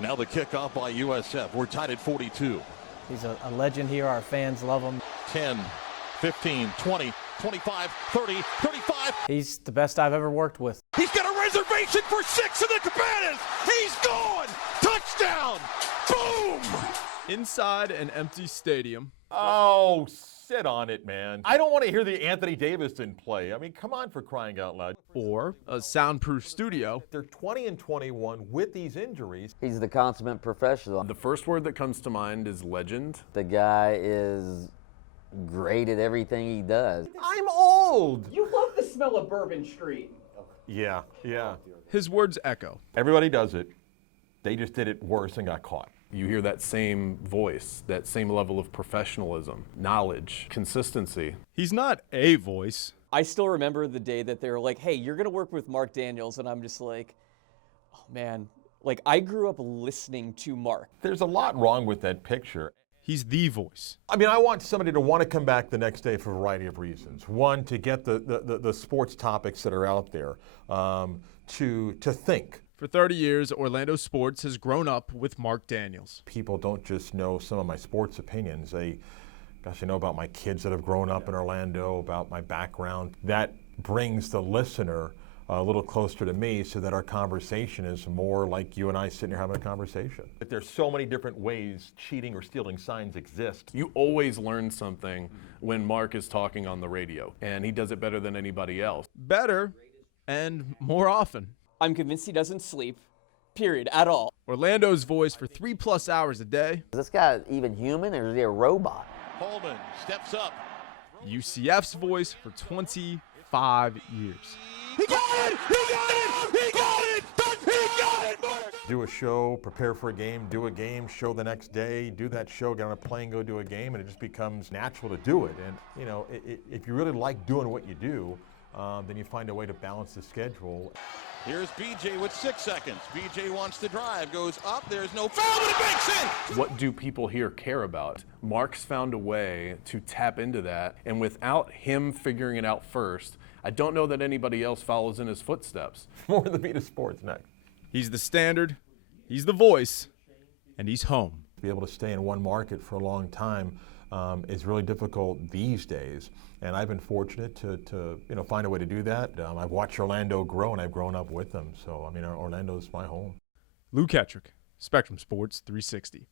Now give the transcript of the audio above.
Now the kickoff by USF. We're tied at 42. He's a legend here. Our fans love him. 10, 15, 20, 25, 30, 35. He's the best I've ever worked with. He's got a reservation for 6 in the Cabanas. He's gone. Touchdown. Boom. Inside an empty stadium. Oh, sit on it, man. I don't want to hear the Anthony Davidson play. I mean, come on, for crying out loud. Or a soundproof studio. They're 20-21 with these injuries. He's the consummate professional. The first word that comes to mind is legend. The guy is great at everything he does. I'm old. You love the smell of Bourbon Street. Yeah. His words echo. Everybody does it. They just did it worse and got caught. You hear that same voice, that same level of professionalism, knowledge, consistency. He's not a voice. I still remember the day that they were like, hey, you're going to work with Marc Daniels. And I'm just like, oh, man. Like, I grew up listening to Marc. There's a lot wrong with that picture. He's the voice. I mean, I want somebody to want to come back the next day for a variety of reasons. One, to get the sports topics that are out there, to think. For 30 years, Orlando sports has grown up with Marc Daniels. People don't just know some of my sports opinions. They know about my kids that have grown up in Orlando, about my background. That brings the listener a little closer to me so that our conversation is more like you and I sitting here having a conversation. But there's so many different ways cheating or stealing signs exist. You always learn something when Marc is talking on the radio, and he does it better than anybody else. Better and more often. I'm convinced he doesn't sleep, period, at all. Orlando's voice for 3+ hours a day. Is this guy even human or is he a robot? Holman steps up. UCF's voice for 25 years. He got it! He got it! He got it! He got it, Marc! Do a show, prepare for a game, do a game, show the next day, do that show, get on a plane, go do a game, and it just becomes natural to do it. And, you know, if you really like doing what you do, then you find a way to balance the schedule. Here's BJ with 6 seconds. BJ wants to drive, goes up, there's no foul, but it makes in! What do people here care about? Marc's found a way to tap into that, and without him figuring it out first, I don't know that anybody else follows in his footsteps. More of the beat of sports next. He's the standard, he's the voice, and he's home. To be able to stay in one market for a long time is really difficult these days. And I've been fortunate to find a way to do that. I've watched Orlando grow, and I've grown up with them. So, I mean, Orlando's my home. Lou Ketrick, Spectrum Sports 360.